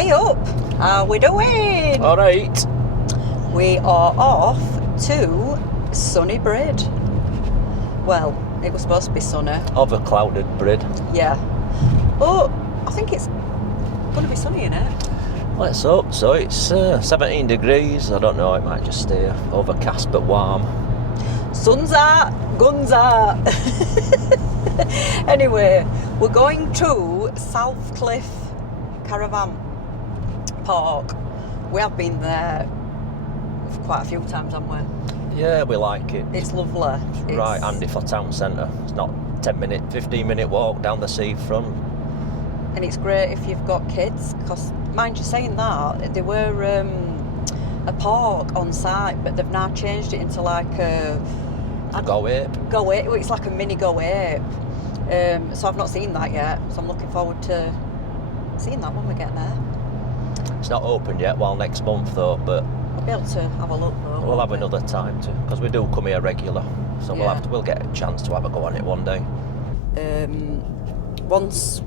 Hey up! How we doing? All right. We are off to sunny Brid. Well, it was supposed to be sunny. Overclouded Brid. Yeah. But I think it's going to be sunny, innit? Let's hope so. It's 17 degrees. I don't know, it might just stay overcast but warm. Sun's out, guns out. Anyway, we're going to South Cliff Caravan Park. We have been there quite a few times, haven't we? Yeah, we like it. It's lovely. It's Right handy for town centre. It's not 15 minute walk down the seafront. And it's great if you've got kids, because mind you saying that, there were a park on site, but they've now changed it into like a Go ape. It's like a mini Go Ape. So I've not seen that yet, so I'm looking forward to seeing that when we get there. It's not open yet, well, next month though, but I'll be able to have a look though. we'll have another time too, because we do come here regular, so Yeah. we'll get a chance to have a go on it one day. Once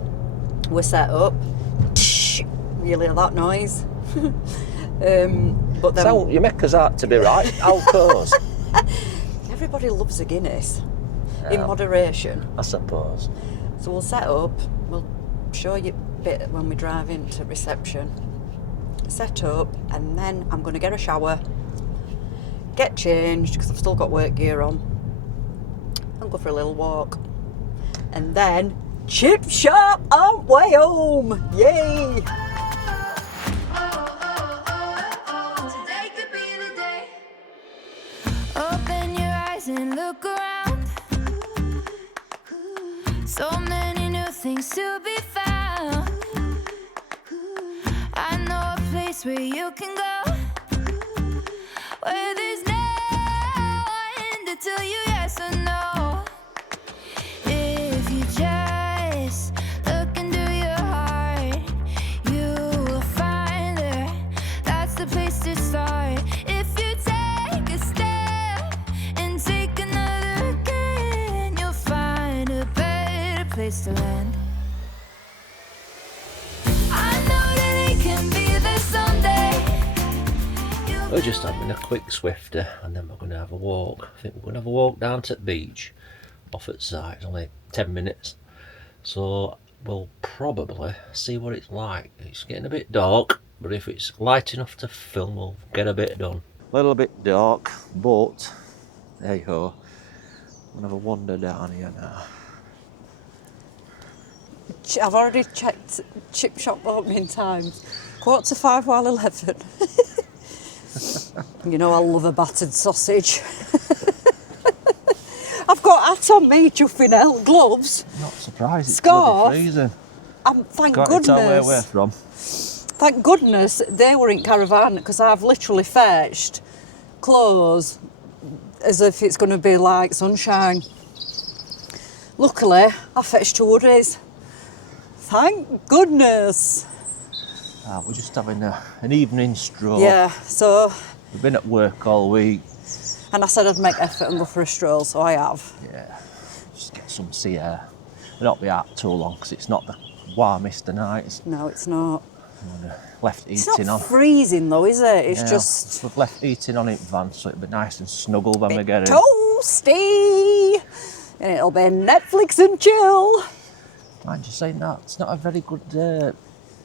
we're set up, you'll hear that noise. But then So you make us out to be right, how course? everybody loves a Guinness in Yeah. moderation. I suppose. So we'll set up, we'll show you a bit when we drive into reception. Set up, and then I'm going to get a shower, get changed because I've still got work gear on, and go for a little walk. And then chip shop on way home! Yay! Today could be the day. Open your eyes and look around. So many new things to be found. I know a place where you can go, where there's no end to tell you yes or no. If you just look into your heart, you will find there. That's the place to start. If you take a step and take another again, you'll find a better place to land. I know that it can be there someday. We're just having a quick Swifter and then we're going to have a walk. I think we're going to have a walk down to the beach off at site. It's only 10 minutes. So we'll probably see what it's like. It's getting a bit dark, but if it's light enough to film, we'll get a bit done. A little bit dark, but hey ho. I'm going to have a wander down here now. I've already checked chip shop opening times. 4:45 while 11. You know I love a battered sausage. I've got hat on me, chuffing hell, gloves. Not surprised, it's Scarf. bloody freezing. Thank Can't you tell where goodness. we're from? Thank goodness they were in caravan, because I've literally fetched clothes as if it's going to be like sunshine. Luckily, I fetched two hoodies. Thank goodness. We're just having an evening stroll. Yeah, so, We've been at work all week. and I said I'd make effort and go for a stroll, so I have. Yeah, just get some sea air. We'll not be out too long because it's not the warmest of nights. No, it's not. Left It's heating not on. freezing though, is it? It's Yeah, just we've left heating on in van, so it'll be nice and snuggle when we get in. toasty. And it'll be Netflix and chill. Mind you saying that, it's not a very good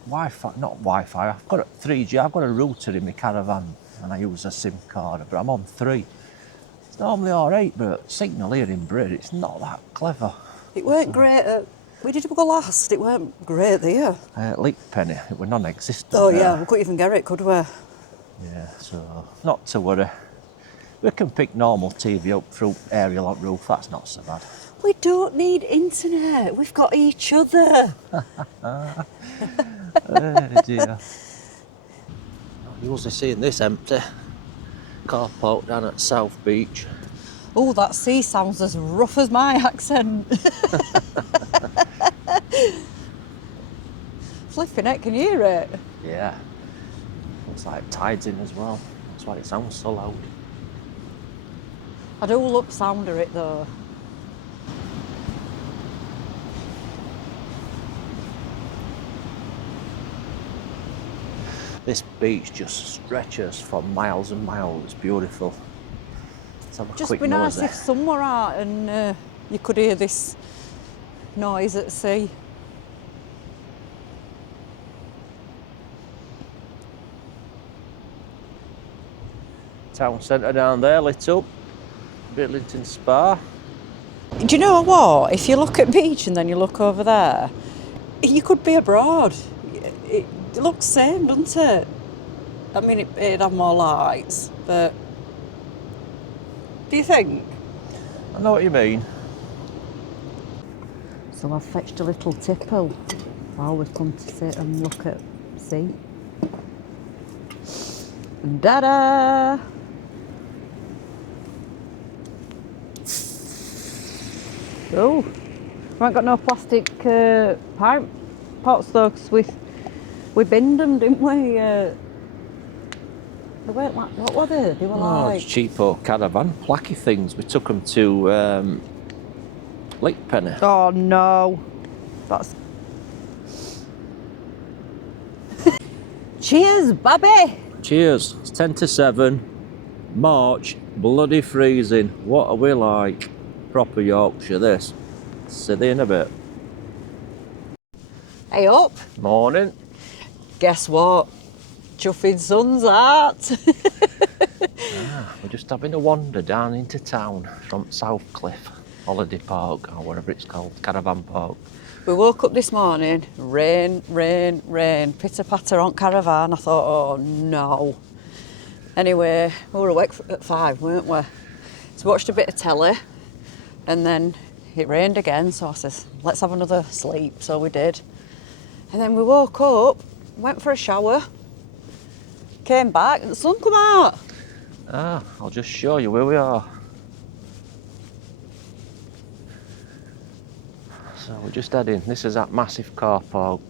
Wi-Fi, not Wi-Fi, I've got a 3G, I've got a router in my caravan and I use a SIM card, but I'm on 3. It's normally alright, but signal here in Brid, it's not that clever. It weren't great at... Where did we go last? It weren't great there. Leak Penny, it was non-existent. Oh there. yeah, we couldn't even get it, could we? Yeah, so not to worry. We can pick normal TV up through aerial on roof, that's not so bad. We don't need internet. We've got each other. Oh dear. I'm usually seeing this empty. Car park down at South Beach. Oh, that sea sounds as rough as my accent. Flipping it, can you hear it? Yeah. Looks like tide's in as well. That's why it sounds so loud. I do love the sound of it though. This beach just stretches for miles and miles. It's beautiful. Let's have a Just quick be nice nosy. if sun were out and you could hear this noise at sea. Town centre down there, lit up. Bridlington Spa. Do you know what? If you look at beach and then you look over there, you could be abroad. It looks same, doesn't it? I mean, it'd have more lights, but do you think? I know what you mean. So I've fetched a little tipple while we've come to sit and look at sea. Da-da! Oh, we haven't got no plastic pipe pots though, 'cause we binned them, didn't we? They weren't like, what were they? They were like... It's cheapo caravan placky things. We took them to Lake Penny. Oh no, that's... Cheers, Bobby! Cheers. It's 10 to 7. March. Bloody freezing. What are we like? Proper Yorkshire, this. Silly in a bit. Hey up! Morning. Guess what? Chuffing sun's out. We're just having a wander down into town from Southcliffe Holiday Park, or whatever it's called, Caravan Park. We woke up this morning, rain, rain, rain, pitter patter on caravan. I thought, oh no. Anyway, we were awake at 5, weren't we? So watched a bit of telly, and then it rained again. So I says, let's have another sleep. So we did. And then we woke up, went for a shower, came back, and the sun come out. I'll just show you where we are. So we're just heading. This is that massive car park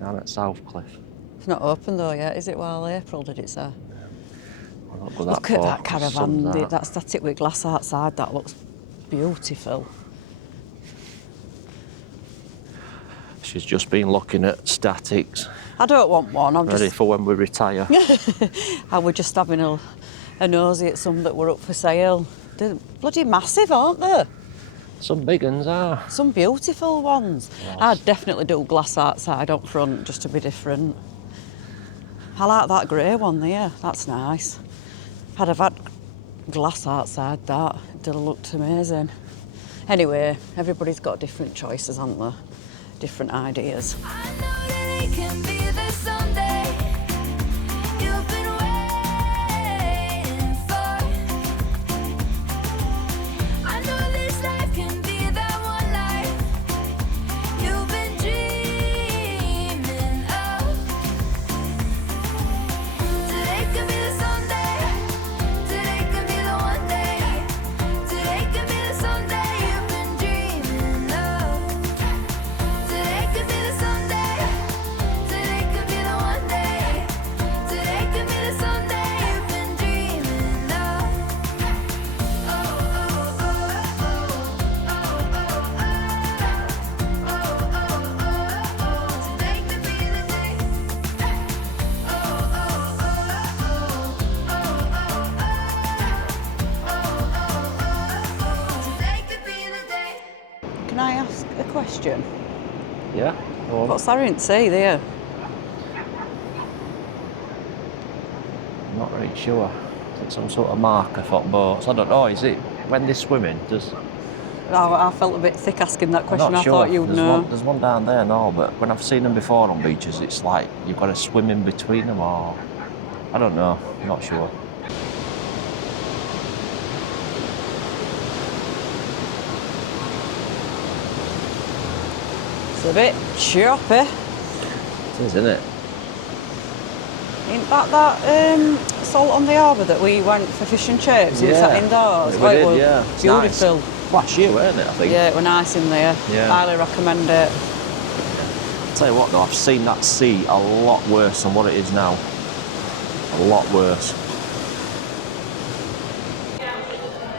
down at Southcliffe. It's not open though yet, is it? Well, April, did it say? I'll not go Look that at far, that 'cause the caravan, sun's out. that static with glass outside, that looks beautiful. She's just been looking at statics, I don't want one, I'm ready just... for when we retire. I was just having a nosy at some that were up for sale. They're bloody massive, aren't they? Some big uns are. Some beautiful ones. Yes. I'd definitely do glass outside up front just to be different. I like that grey one there, that's nice. I'd have had glass outside that, it'd have looked amazing. Anyway, everybody's got different choices, haven't they? Different ideas. I know that it can be the someday you've been waiting for. I know this life can be that one life you've been dreaming of. Today could be the Sunday. Today could be the one day. Today could be the Sunday you've been dreaming of. Today could be the Sunday. Today could be the one day. Today could be the Sunday you've been dreaming of. Oh, oh, oh, oh, today could be the day. Today could be the day. Can I ask a question? Yeah? Go on. What's that in say there? I'm not really sure. Is it some sort of marker for boats? I don't know. Is it when they're swimming? I felt a bit thick asking that I'm question. not I sure. thought you'd know. There's one down there, no, but when I've seen them before on beaches, it's like you've got to swim in between them, or I don't know. I'm not sure. It's a bit choppy. It is, isn't it? Ain't that salt on the harbour that we went for fish and chips? We sat indoors. We Oh, it did, was yeah. It's beautiful. Nice. Last year, weren't it? I think. Yeah, it was nice in there. Yeah. Highly recommend it. Tell you what, though, I've seen that sea a lot worse than what it is now. A lot worse.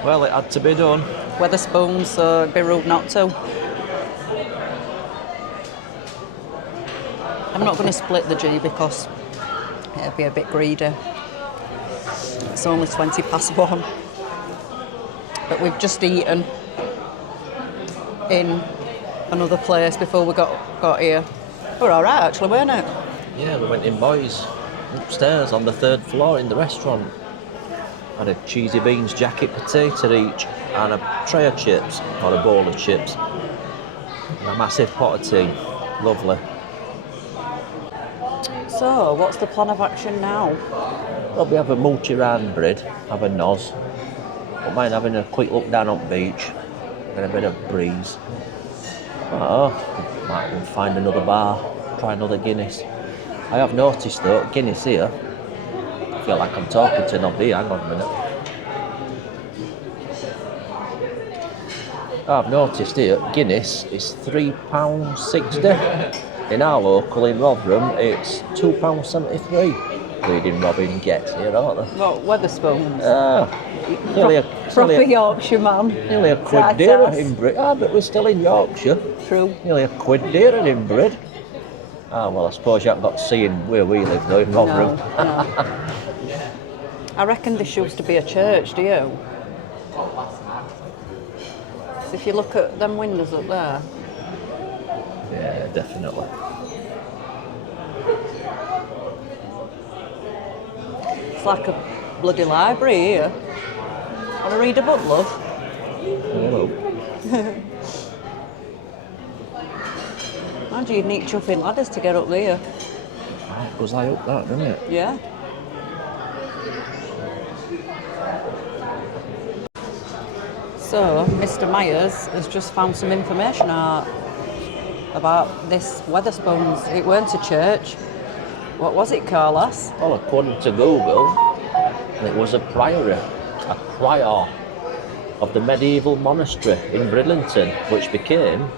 Well, it had to be done. Weatherspoons, so it'd be rude not to. I'm not going to split the G because it'll be a bit greedy. It's only 20 past 1. But we've just eaten in another place before we got here. We're alright actually, weren't it? Yeah, we went in boys upstairs on the 3rd floor in the restaurant. Had a cheesy beans jacket potato each and a tray of chips, or a bowl of chips. And a massive pot of tea. Lovely. So, what's the plan of action now? Well, we have a multi-round bread, have a noz. Don't mind having a quick look down on the beach, get a bit of breeze. Oh, might well find another bar, try another Guinness. I have noticed though, Guinness here, I feel like I'm talking to nobody, hang on a minute. I've noticed here, Guinness is £3.60. In our local in Rotherham, it's £2.73. Bleeding Robin gets here, aren't they? What, Wetherspoons? Proper Yorkshire man. Nearly a quid dearer in Brid. But we're still in Yorkshire. True. Nearly a quid dearer in Brid. Well, I suppose you haven't got to see in where we live though, in Rotherham. No. I reckon this used to be a church, do you? So if you look at them windows up there. Yeah, definitely. It's like a bloody library here. Want to read a book, love? Hello. Imagine you'd need chuffing ladders to get up there. It goes high up that, doesn't it? Yeah. So, Mr. Myers has just found some information out about this Wetherspoons. It weren't a church. What was it, Carlos? Well, according to Google, it was a prior of the medieval monastery in Bridlington, which became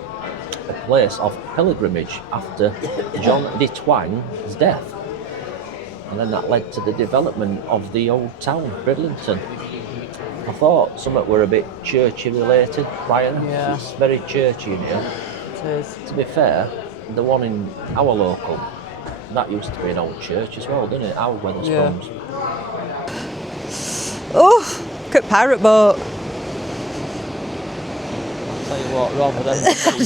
a place of pilgrimage after John de Twang's death. And then that led to the development of the old town, Bridlington. I thought some of it were a bit churchy related prior. Yeah. It's very churchy in here. It is. To be fair, the one in our local, that used to be an old church as well, didn't it? Our Wetherspoons. Yeah. Oh, look at pirate boat. Tell you what, rather than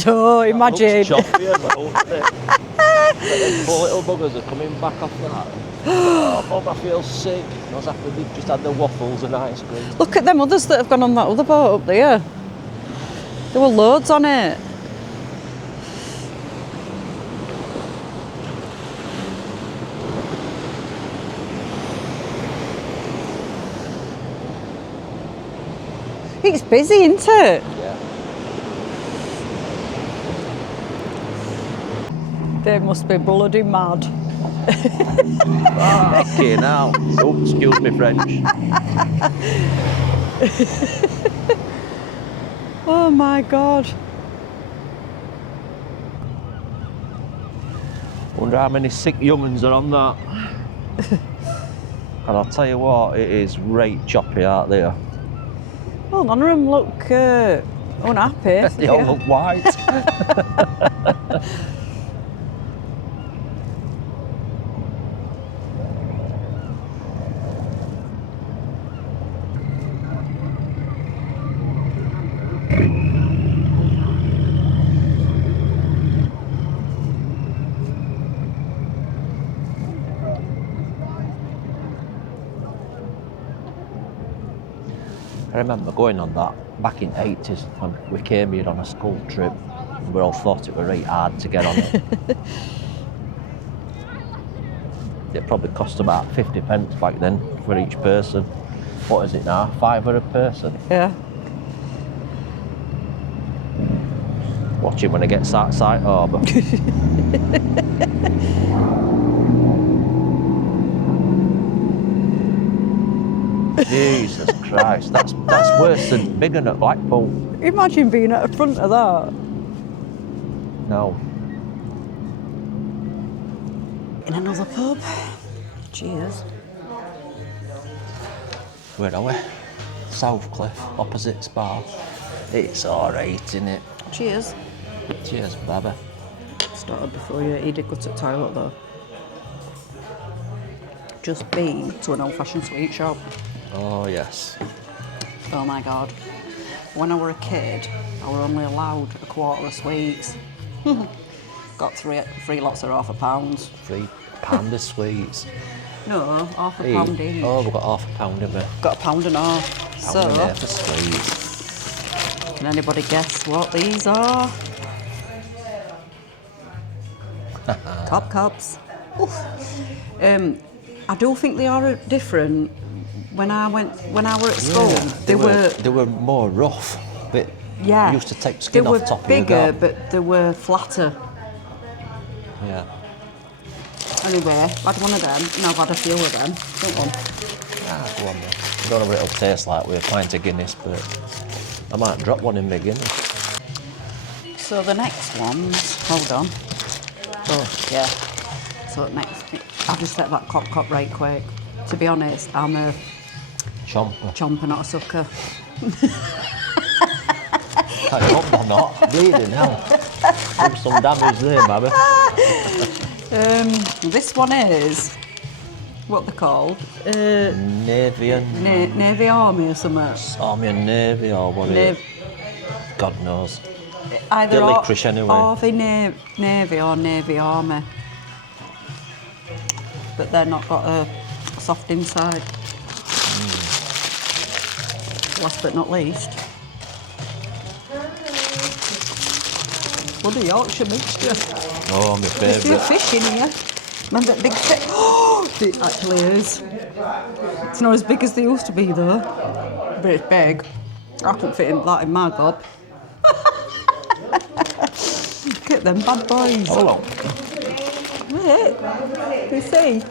Oh, imagine. choppy as well, isn't it? Them poor little buggers are coming back off that. Oh, Bob, I feel sick. That was after they've just had the waffles and ice cream. Look at them others that have gone on that other boat up there. There were loads on it. It's busy, isn't it? Yeah. They must be bloody mad. Okay, now. Oh, excuse me, French. Oh my God. Wonder how many sick young'uns are on that. And I'll tell you what, it is right choppy out there. Well, none of them look unhappy. They all look white. I remember going on that back in the 80s when we came here on a school trip. We all thought it was right hard to get on it. It probably cost about 50 pence back then for each person. What is it now? £5 a person? Yeah. Watch it when it gets outside harbour. Jesus Christ, that's worse than Biggin at Blackpool. Imagine being at the front of that. No. In another pub. Cheers. Where are we? Southcliffe, opposite Spa. It's alright, innit? Cheers. Cheers, Baba. Started before you. He did go to the toilet though. just been to an old-fashioned sweet shop. Oh, yes. Oh my God. When I were a kid, I were only allowed a quarter of sweets. Got three lots of £half. £3 of sweets. No, £half each. Oh, we've got £half, haven't we? Got £1.50. Pound and a half So, for sweets. can anybody guess what these are? Cobs. I do think they are different. When I were at school, they were more rough. But yeah, you used to take skin they off were the top bigger, of your but they were flatter. Yeah. Anyway, I've had one of them, and I've had a few of them. Don't one. Go on then. I don't know what it'll taste like with a pint of Guinness, but I might drop one in my Guinness. So the next ones, hold on. Oh, yeah. So next, I'll just set that cop right quick. To be honest, I'm a chomper, not a sucker. I hope I'm not. Bleeding hell. Done some damage there, baby. This one is, what they're called? Navy and... Navy Army or something. Army and Navy or what is it? God knows. Either They're licorice anyway. Navy or Navy Army. But they're not got a soft inside. Last but not least, bloody Yorkshire mixture. Oh, my There's a favourite. fish in here. Remember that big fish? Oh, it actually is. It's not as big as they used to be though, but it's big. I couldn't fit that in my gob. Look at them bad boys. Oh, Wait, you see?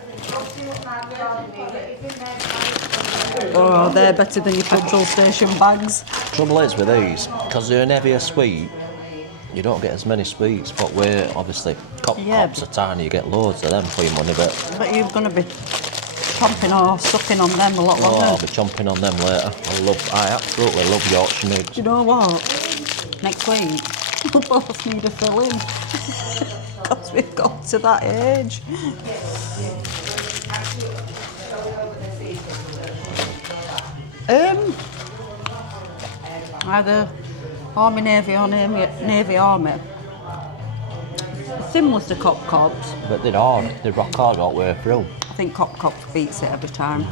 Oh, they're better than your petrol station bags. trouble is with these, because they're an heavier sweet, you don't get as many sweets, but we're obviously cops are tiny, you get loads of them for your money, But you're going to be chomping or sucking on them a lot longer. I'll be chomping on them later. I absolutely love Yorkshire meats. Do you know what? Next week, we'll both need a fill-in. Because we've got to that age. Either Army Navy or Navy Army. Similar to Cobs. But they're hard, they rock hard all the way through. I think Cobs beats it every time.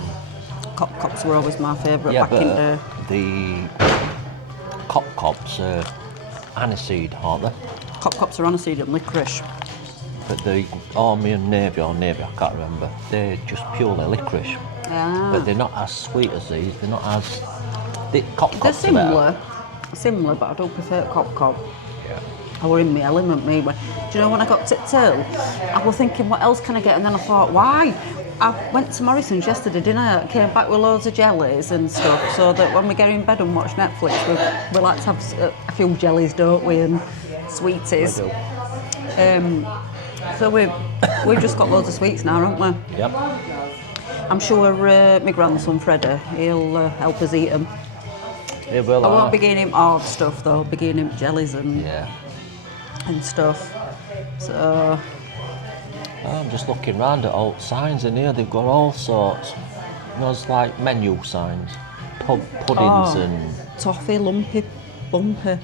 Cobs were always my favourite Yeah, back in the... the Cobs are aniseed, aren't they? Cobs are aniseed and licorice. But the Army and Navy, or Navy, I can't remember, they're just purely licorice. Ah. But they're not as sweet as these, they're not as... They're similar, but I don't prefer Cob. Yeah. I were in my element, me. Do you know when I got to till, I was thinking, what else can I get? And then I thought, why? I went to Morrison's yesterday, didn't I? Came back with loads of jellies and stuff, so that when we get in bed and watch Netflix, we like to have a few jellies, don't we? And sweeties. So we've just got loads of sweets now, haven't we? Yep. I'm sure my grandson Freddie, he'll help us eat them. It will, I won't be getting him hard stuff though, I'll be getting him jellies and stuff. So I'm just looking round at all signs in here, they've got all sorts. There's like menu signs, puddings and... Toffee, lumpy, bumpy.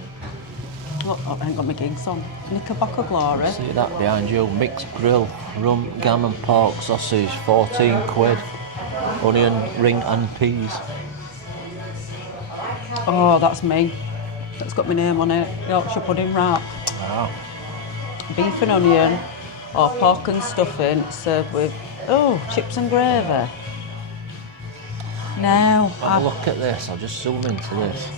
Oh, I ain't got my gigs on. Knickerbocker Glory. See that behind you, mixed grill, rum, gammon, pork, sausage, 14 quid, onion, ring and peas. Oh, that's me. That's got my name on it. Yorkshire pudding wrap. Ah. Beef and onion, or pork and stuffing, served with, chips and gravy. Now, Have a look at this, I'll just zoom into this.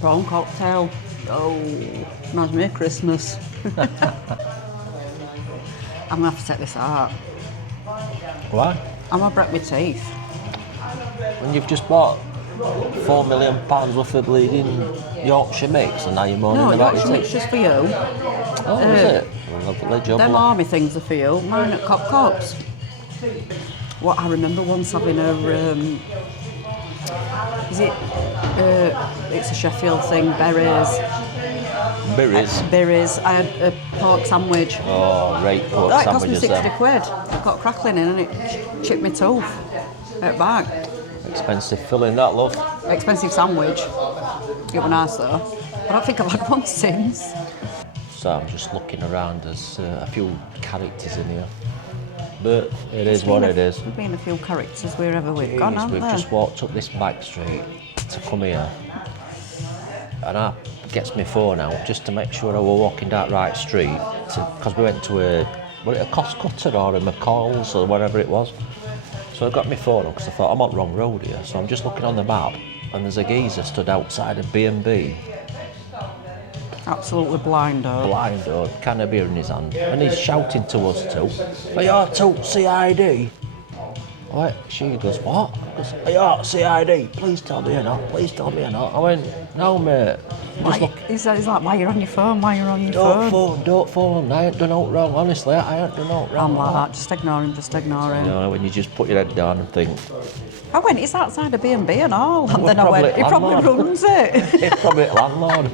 prawn cocktail. Oh, reminds me of Christmas. I'm gonna have to take this out. Why? I'm gonna break my teeth. When you've just bought £4 million worth of bleeding Yorkshire mix and now you're moaning No, about Yorkshire your mix teeth. just for you. Oh, is it? Lovely job. Them army things are for you. Mine at Cops. What I remember once having it's a Sheffield thing, berries. Berries. berries. I had a pork sandwich. Oh, right, pork That cost me sandwiches 60 then. quid. It got crackling in and it chipped my tooth at back. Expensive filling that, love. Expensive sandwich. It was nice though. I don't think I've had one since. So I'm just looking around, there's a few characters in here. But it is what it is. There's been a few characters wherever we've gone, haven't We've there? just walked up this back street to come here. And I gets my phone out just to make sure I were walking that right street. Because we went to a cost cutter or a McCall's or whatever it was. So I got my phone on because I thought I'm on the wrong road here. So I'm just looking on the map and there's a geezer stood outside a B&B. Absolutely blind out. Blind out, can of beer in his hand. And he's shouting to us too. Are you all to CID? Right, she goes, what? Goes, are you all CID? Please tell me you're not, please tell me you're not. I went, no mate. Just look. He's like, why you're on your phone, why you're on your phone. Don't phone, I ain't done out wrong, honestly, I ain't done out wrong. I'm like that, just ignore him, just ignore him. You know, when you just put your head down and think. I went, it's outside a B&B and all. And Well, then I went, he probably landlord. runs it. It's probably a landlord.